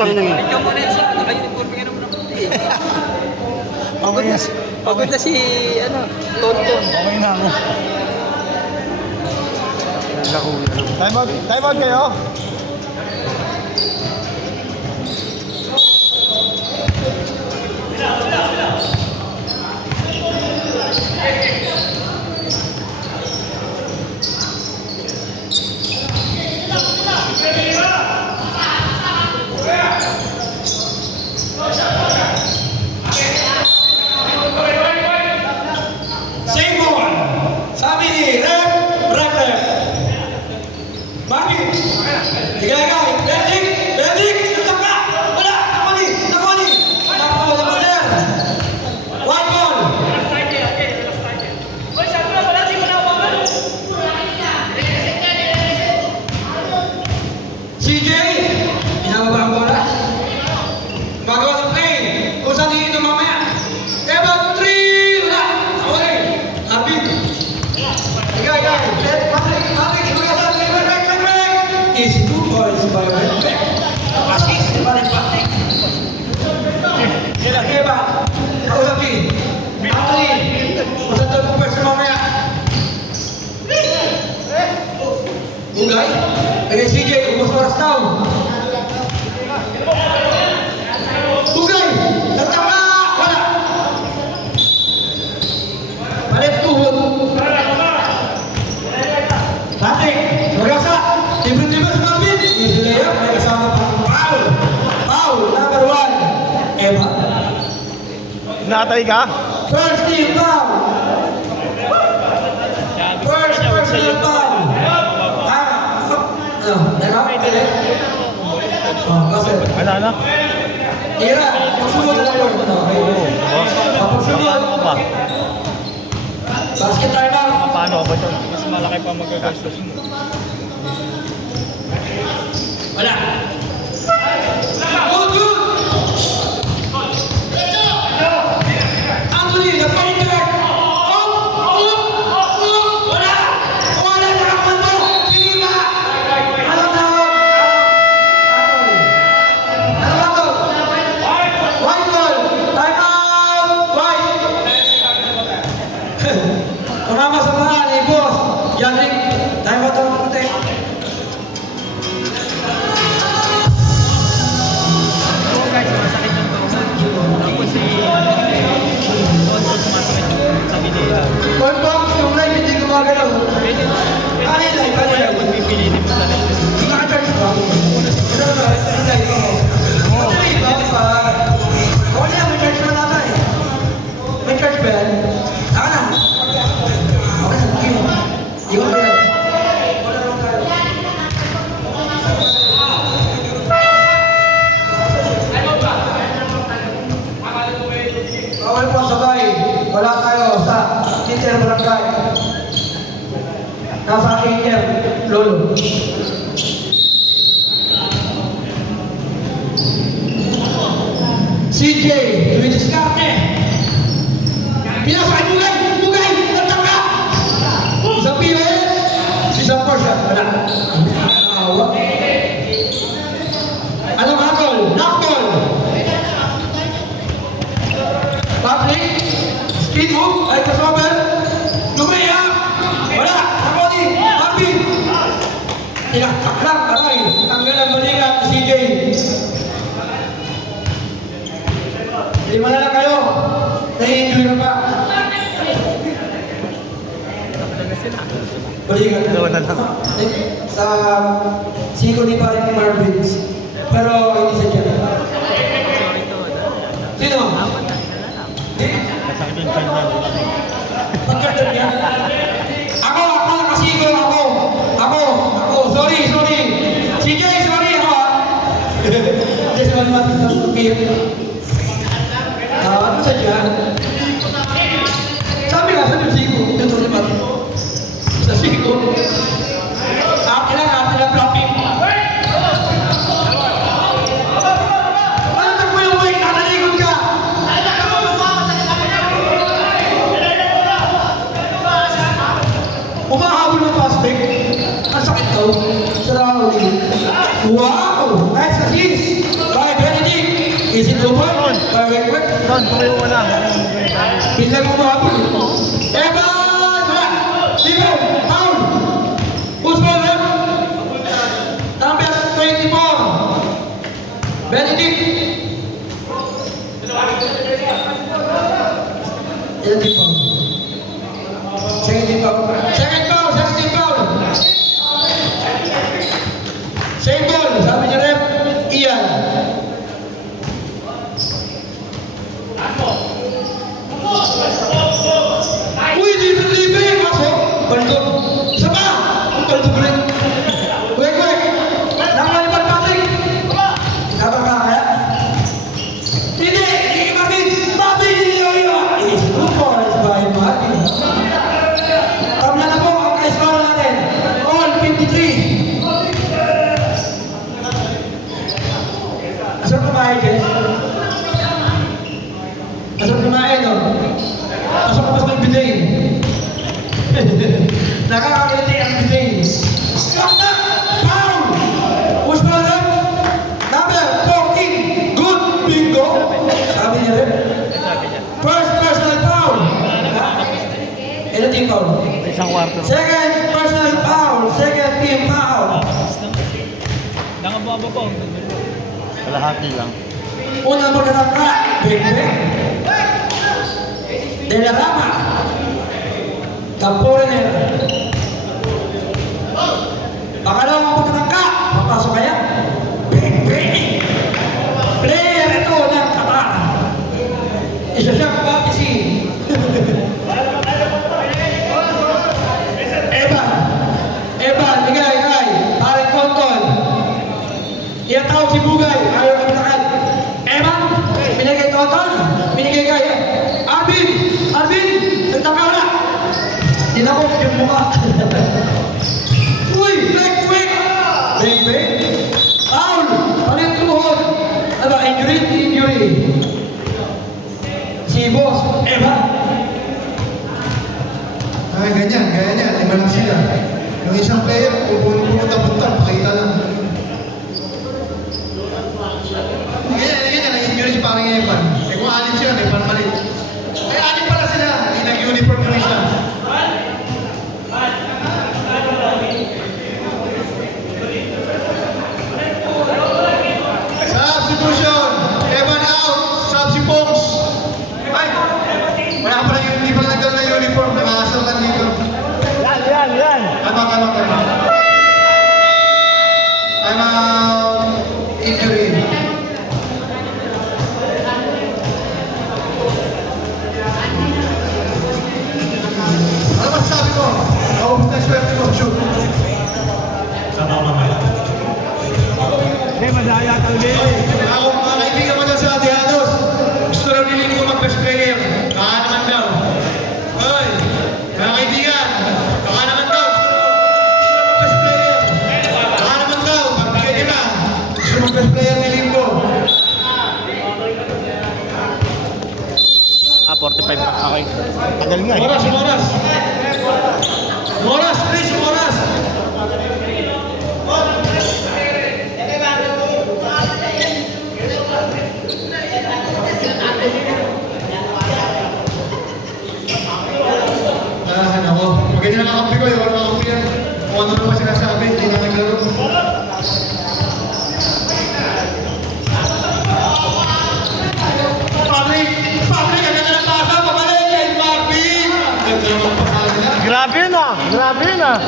Putang na yun. Ikaw mo na yun sa naka-uniform ka naman ako. Okay na. Pagod na si, Tonton. Okay na ako. Time out kayo. CJ, inababa ang bola. Magawa ng play. Kung saan dito mamaya. Eba, 3, wala. Ako rin. Happy. Ikaw. Patrick, sumagasal. Back. Easy 2 points by back. Assist, di ba rin Patrick? Eba, ako sabi. Anthony, kung saan tayo pupwesto mamaya. Bugay. Dengan CJ, umur oras tahu. Bugay, datang lah, wala. Balik tuhun. Patrick, berasa. Tiba-tiba semakin. Ini ya, mereka sama Paul, number 1. Eva. Natay ka? First team Paul. First team Paul. Wala na? Ira, pagsunod na lang. Pagsunod. Basket tayo na. Paano ba ito? Mas malaki pa magagastos mo. Wala. Good, good. Anthony, the point guard. Tumama sa mga ni boss. Yannick, tayo ba ito mga puti? Oo guys, masakit yung to. Tapos si Tonton sumasakit yung sabi nila. One box, yung live hindi gumagalaw. Pwede Kanilay. kung pipilitin mo sa live. Naka-charge ba? Ito na, kanilay ko. Battery ba? Ako niya, may charge na natin eh. May charge ba yan? Saka na. Okay na, okay na. Iwan ko yan. Bawal po sabay. Wala tayo sa Inter Barangay. Nasa Inter Lolo. CJ, Luis Descarte. Pinasakay Bugay, tatang ka. Isang pila, isang Porsche. Wala. Awa. Ano makol? Knockball. Patrick, speed move, ay crossover. Lumaya. Wala. Ako ni Marvin. Tinaktak aray. Tanggal ang balikat si CJ. Lima na lang kayo. Nai-enjoy na pa. Balikan na. Sa siko ni paring Marvin. Pero hindi sa dyan. Sino? Pagkakit niya. Ako, nakasigo ako. Sorry. CJ, sorry ako. Hindi sa mga matutupin. Ano sa dyan? Sabi nga, sabi sigo. Ito naman. Sa sigo. Akin lang traffic. Ano mo yung way? Nakaligod ka. Umahabol ng plastic. Ang sakit daw. Sarang. Wow! Nice assist. Bakit? Super. Wait. Don, tumayo mo lang. Huwag mo ganyan tayo. Bilang mo ba po? Evan! Wala! Steven! Foul! Who's ball left? Number 24. Benedict. Ilan di foul? Second di foul. Second foul! Same ball. Sabi niya rep, Ian. Uy, libre! Masok! Baldog! Isa pa! Ang baldog ulit! Wait! Naman ni Patrick! Tama ka kaya? Hindi! Hindi ka Bobby! It's good boys by Bobby. Tabla na po ang ka-score natin. All 53. Asal kumain, Jess? Asal kumain, no? Pasok ka pa ng biday. Nakakakiliti ang biday. Sakta! Foul! Push ball rep. Number 14. Good bingo. Sabi niya rin. Sabi niya. First personal foul. Ilan team foul? Isang kwarto. Second personal foul. Second team foul. Nakababa po. Kalahati lang. Una magkatangka. Bebe. De la Rama. Taponer. Pangalawang pagkatangka. Papasok kaya? Bebe. Player ito ng Qatar. Isa siyang kapatisi. Evan, igay. Paring Konton. Iatawag si Bugay. Ayaw kami takal. Evan, binigay Konton. Binigay kaya. Arvin, nagtakaw na. Dinakot yung mukha. Uy, quick. Bebe. Foul. Palit tuhod. Ano, injury. Si Boss, Evan. Ay, ganyan. Lima lang sila. Yung isang player, pupunta, pakita lang. Ganyan, nag-injury si parang Evan. Eh kung anim sila, may panmalit. Ay, anim pala sila. Hindi nag-uniform yung isa. Substitution. Evan out. Sub si Pongs. Ay, wala pala yung hindi pala nagkaroon ng uniform. Nakasal lang dito. Yan. Tama. I'm injury. Ano masasabi mo? Naubos na yung swerte mo, shoot. Hindi, madaya talaga yun. Ako, mga kaibigan mo dyan sa Adianos, gusto raw niling ko mag-best player. Baka naman daw. Hoy, mga kaibigan, baka naman daw. Gusto raw mag-best player. Baka naman daw, pagbigyan nyo na. Gusto mag-best player niling ko. 45. Okay. Tagal nga eh. Oras, please, oras. Nako. Pag hindi nakakampi ko, wala nakakampi yan. Kung ano naman sinasabi, hindi na naglaro. Patrick, ang ganda ng pasa, pabalik kay Marvin. Ang ganda ng pasa nila. Grabe yun ah.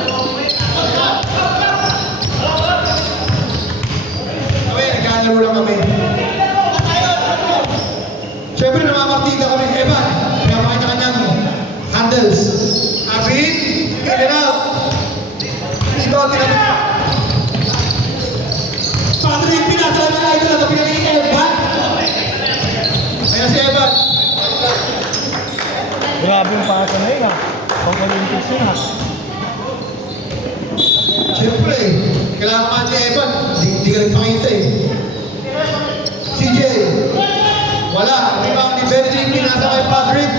Kami, nagkalaro lang kami. Siyempre, namamartida kami. Evan, pinapakita ka niyang handles. Abin, get it out. Dito, tinapit. Patrick, pinasa na idol na tabi ni Evan. Ayan si Evan. Grabe yung pasa na yun ah. Pang-Olympics yun ah. Siyempre, kailangan ka ni Evan. Hindi ka nagpakita eh. CJ. Wala. Rebound ni Benedict. Pinasa kay Patrick.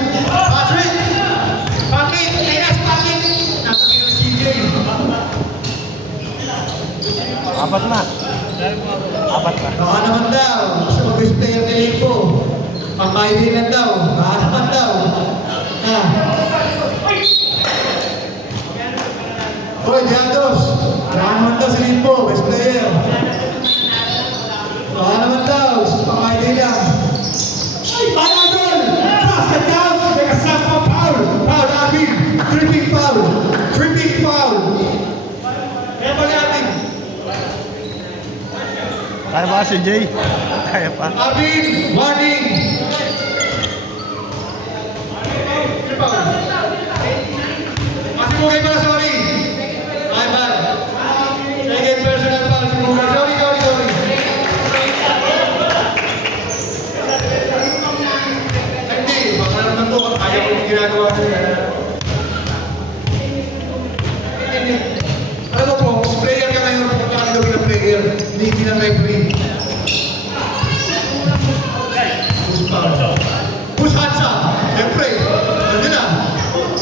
Patrick! Kailas Patrick! Nasa kino si CJ. Apat na. Dahil po ako. Apat na. Baka naman daw. Gusto mag-best player ni Limpo. kaibigan daw. Baka naman daw. Ah. Hoy, Diados. Baka naman daw si Limbo, best player. Baka naman daw, mga kaibigan. Ay, idol! Basket down! May kasama pa foul! Foul, Abin! Tripping foul! Tripping foul! Kaya ba Abin? Kaya ba si Jay? Kaya pa. Abin! Warning! Foul! Masih Mugay pala, sorry! Ay, bad! Second personal foul si Mugay. Sorry, sorry, sorry! Hindi, baka naman po kung kaya ko yung ginagawa ko. Hindi. Alam mo po, player ka ngayon, pupunta ka na gawin ng player. Hindi ng referee. Push foul. Push hands up. Siyempre, nandun na.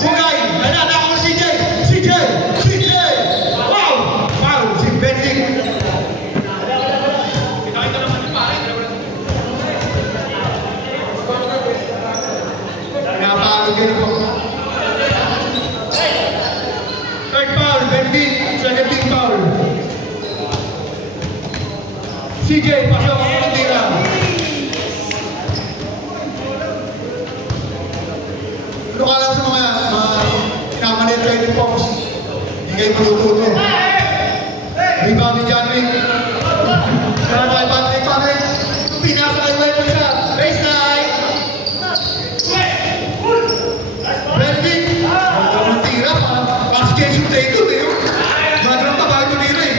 Mugay, ayun na, nakakot si CJ! CJ! CJ! Wow! Foul! Si Bendik! Kita naman yung pare. Pinapagod ka na po. Third foul, Bendik. Second team foul. CJ, pasok ang mga tira. Ano ka lang sa mga pinamalit kayo ni Fox? Hindi kayo matututo. Rebound ni John Rick. Kaya kay Patrick, Patrick. Pinasa kay Weber siya. Baseline. Bendik. Ang tira pa. Kasi Jason Tatum eh. Madram pa bago nila eh.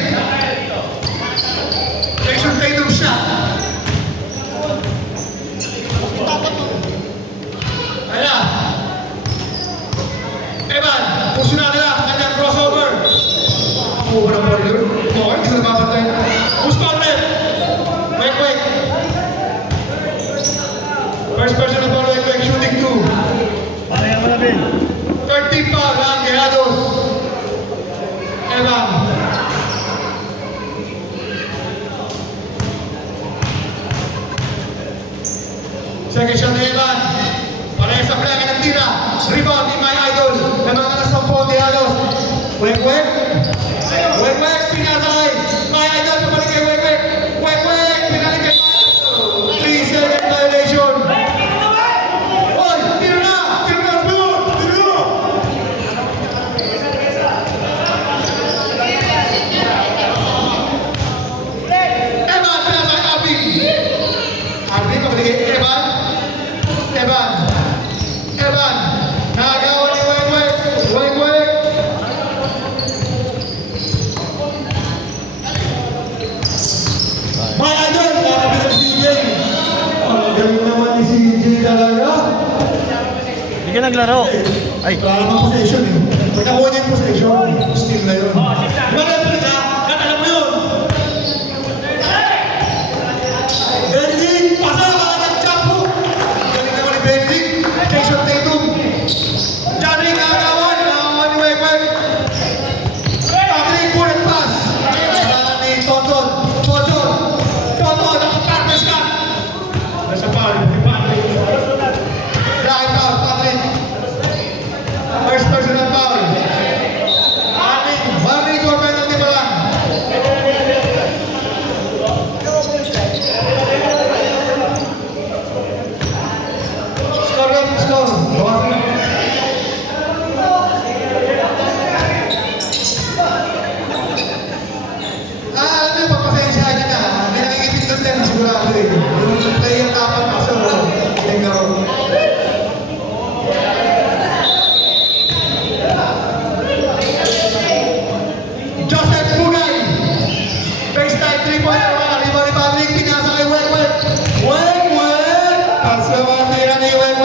Jason Tatum siya. Ayan. Evan, puso na nila. Kanyang crossover. Ako ba ng ball yun? Oo, hindi ko napapantay. Push foul left. Wek. First person na ball, Wek. Shooting 2. Pareha mo na, Ben. Third team foul, Angelados. Evan. Second shot ni Evan. Pareha sa plaka ng tira. Rebound ni my idol. Naman na sa po, Angelados. Wek. Pinasay. My idol, pabalik kay Wek. Wek, pinalik kay my idol. 3-second violation. Oy, tira na! Evan, pinasay Abin. Abin, pabalik kay Evan. Nagawa ni Wek. My idol, nakakabit ang CJ. Ang galing naman ni CJ talaga. Hindi ka naglaro. Ay. Wala namang possession eh. Pag nakuha niya yung possession, steal na yun. Diba na ito ka? Alam mo yun? Benedict, pasa ka ng Chapo. Galing naman ni Benedict. Jason Tatum. Johnny, nakakawan ni Wek. Patrick, bullet pass. Kailangan ni Toton, nakapartners ka. Nasa foul, ni Patrick. Dahil foul, Patrick. First personal foul. Warning to penalty pa lang. Score. Bawasan na. Alam niyo, pagpasensyahan niyo na. May nakikipindot din, sigurado eh. Yung player dapat kaso, ginagaro. Joseph Mugay. Baseline 3-point. Rebound ni Patrick. Pinasa kay Wek. Pasawa tira ni Wek.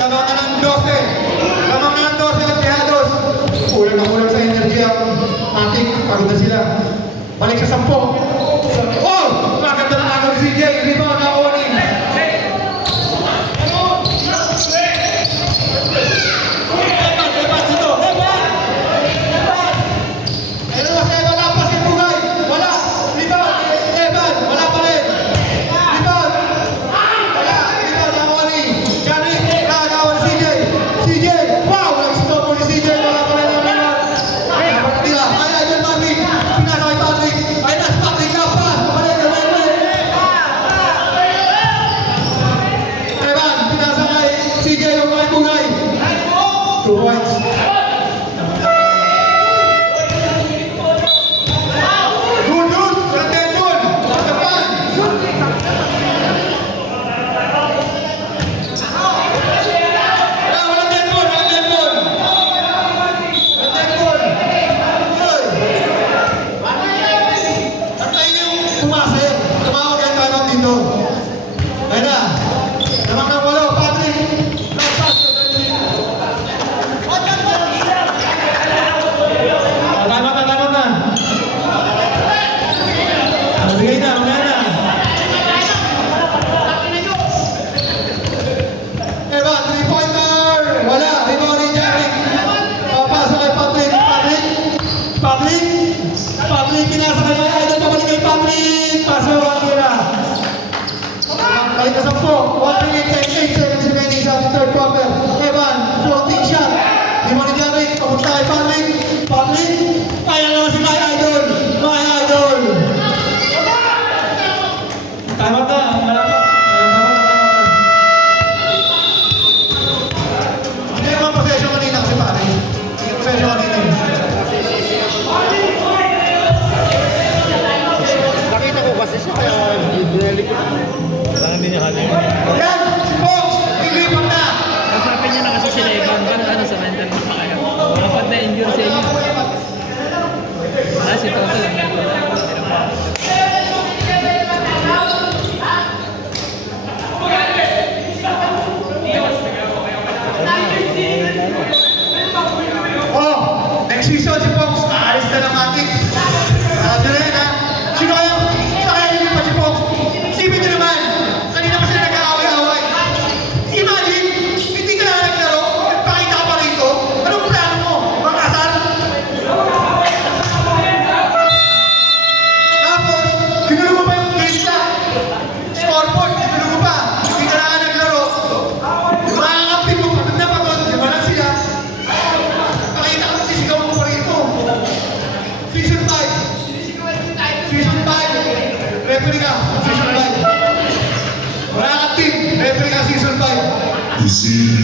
Lamangan ng 12. Ang Tejados. Kulang sa energy ang Matic. Pagod na sila. Balik sa 10. Oh! Maganda na agad si CJ. Rebound na Oning. Evan dito. Wala pa si Mugay. Wala. Rebound. Evan. Wala pa rin. Rebound. Wala. Rebound na Oning. Parang hindi niya kanya. Yan, si Fox, lilipat na. Kausapin niya na kasi sila Evan, ano sa mental na kaya. Kapag na-injure sa inyo. Si Toto lang. Oh, next season si Fox, aalis na ng Matic. Sabi na yan ha. Sino kayo? Sa kaya nyo pa si Fox? Sipin nyo naman, kanina pa sila nag-aaway-aaway. Imagine, hindi ka na naglaro, nagpakita ka pa rito. Anong plano mo? Makasal? Tapos, ginulo mo pa yung game na. Scoreboard, ginulo mo pa. Hindi ka na naglaro. Makakapit mo pa, napatod, di ba lang sila? Pakita ka sisigaw mo pa rito. Season 5. Season 5. Referee ka. Season 5. Wala kang team. Referee ka season 5. Isi.